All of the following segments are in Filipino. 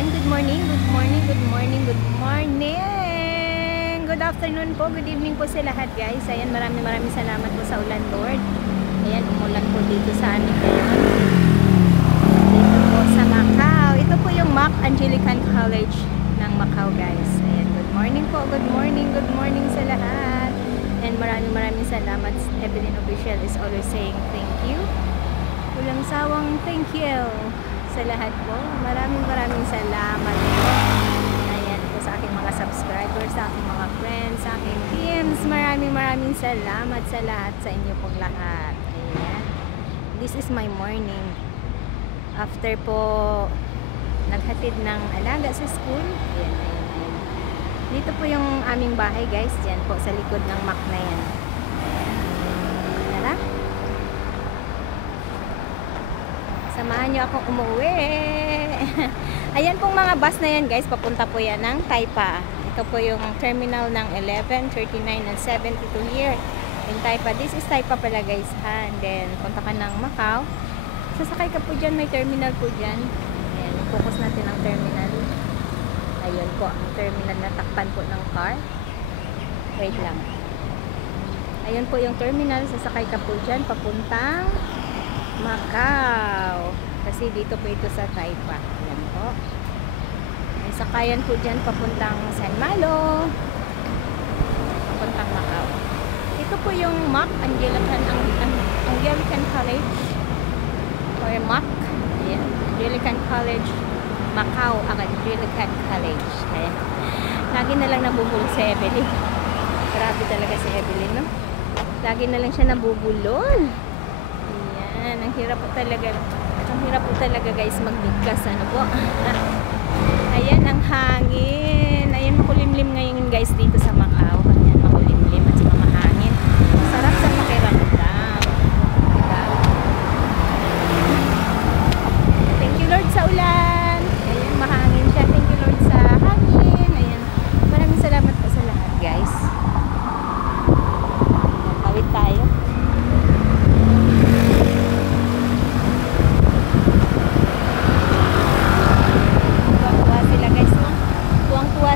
Ayan, good morning, good morning, good morning, good morning. Good afternoon po, good evening po sa lahat guys. Ayan, maraming salamat po sa ulan Lord. Ayan, umulan po dito sa amin ngayon. Dito po sa Macau. Ito po yung Mac Anglican College ng Macau guys. Ayan, good morning po, good morning sa lahat. And maraming salamat. Evelyn Official is always saying thank you. Walang sawang thank you sa lahat po. Maraming salamat po. Ayan po sa aking mga subscribers, sa aking mga friends, sa aking teams. Maraming salamat sa lahat, sa inyo pong lahat. Ayan. This is my morning. After po naghatid ng alaga sa school. Ayan. Dito po yung aming bahay guys. Diyan po sa likod ng Mac na yan. Tara. Samahan nyo akong umuwi. Ayan pong mga bus na yan guys, papunta po yan ng Taipa. Ito po yung terminal ng 11, 39 and 72 here in Taipa. This is Taipa pala guys ha. And then punta ka ng Macau, sasakay ka po dyan, may terminal po dyan. Ayan, focus natin ang terminal. Ayun po ang terminal na takpan po ng car. Wait lang. Ayun po yung terminal, sasakay ka po dyan papuntang Macau. Kasi dito po ito sa Taipa. Ayan po. May sakayan po dyan papuntang San Malo. Papuntang Macau. Ito po yung Mac Anglican College. Or Mac. Ayan. Anglican College. Macau Anglican College. Ayan. Lagi na lang nabubulol si Evelyn. Grabe talaga si Evelyn, no? Lagi na lang siya nabubulol. Ayan, ang hirap po talaga guys magbigkas, ano po. Ayan ang hangin. Ayan, makulimlim ngayon guys dito sa Macau. Ayan, makulimlim at saka mahangin. Sarap sa pakiramdam. Diba? Thank you Lord sa ulan. Ayan, mahangin siya. Thank you Lord sa hangin. Ayan, maraming salamat po sa lahat guys. Tawid tayo.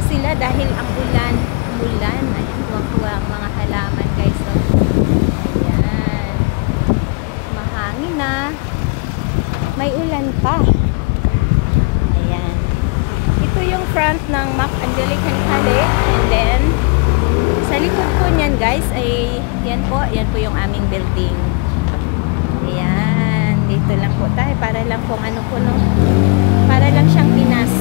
Sila dahil ang ulan. Ayan, tuwang-tuwa ang mga halaman guys. So, ayan. Mahangin na. May ulan pa. Ayan. Ito yung front ng Mac Anglican College. And then, sa likod po niyan guys, ay yan po yung aming building. Ayan. Dito lang po tayo. Para lang pong ano po, no? Para lang siyang Pinas.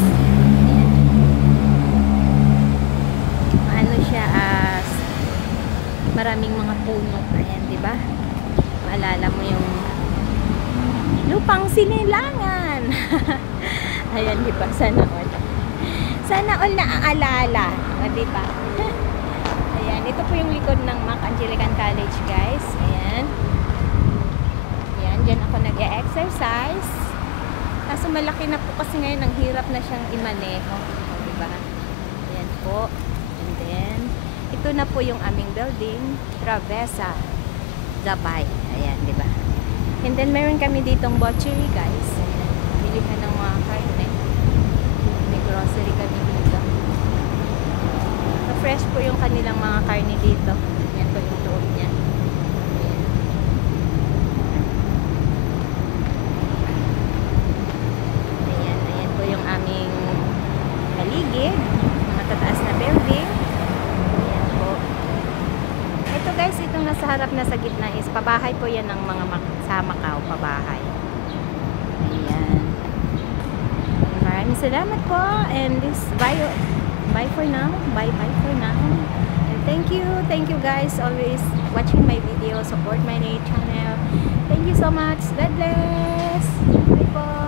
Maraming mga puno. Ayan, di ba? Maalala mo yung lupang sinilangan. Ayan, di ba? Sana all naaalala. Di ba? Ayan, ito po yung likod ng Mac Anglican College, guys. Ayan. Ayan, dyan ako nag-e-exercise. Kaso malaki na po kasi ngayon, ang hirap na siyang imaneho. Di ba? Ayan po. And then, ito na po yung aming building, Travessa Zabay. Ayan, di ba? And then meron kami ditong butchery, guys. Bili ka ng mga karne. May grocery kami dito. So, fresh po yung kanilang mga karne dito. Yan po yung loob niya. Ayan po yung aming paligid. Mga tataas na building. Guys, itong nasa harap na sa gitna is pabahay po yan ng mga sa Macau, pabahay. Ayan. Maraming salamat po. And this, bye for now. Bye for now. And thank you guys always watching my video, support my channel. Thank you so much. God bless. Bye po.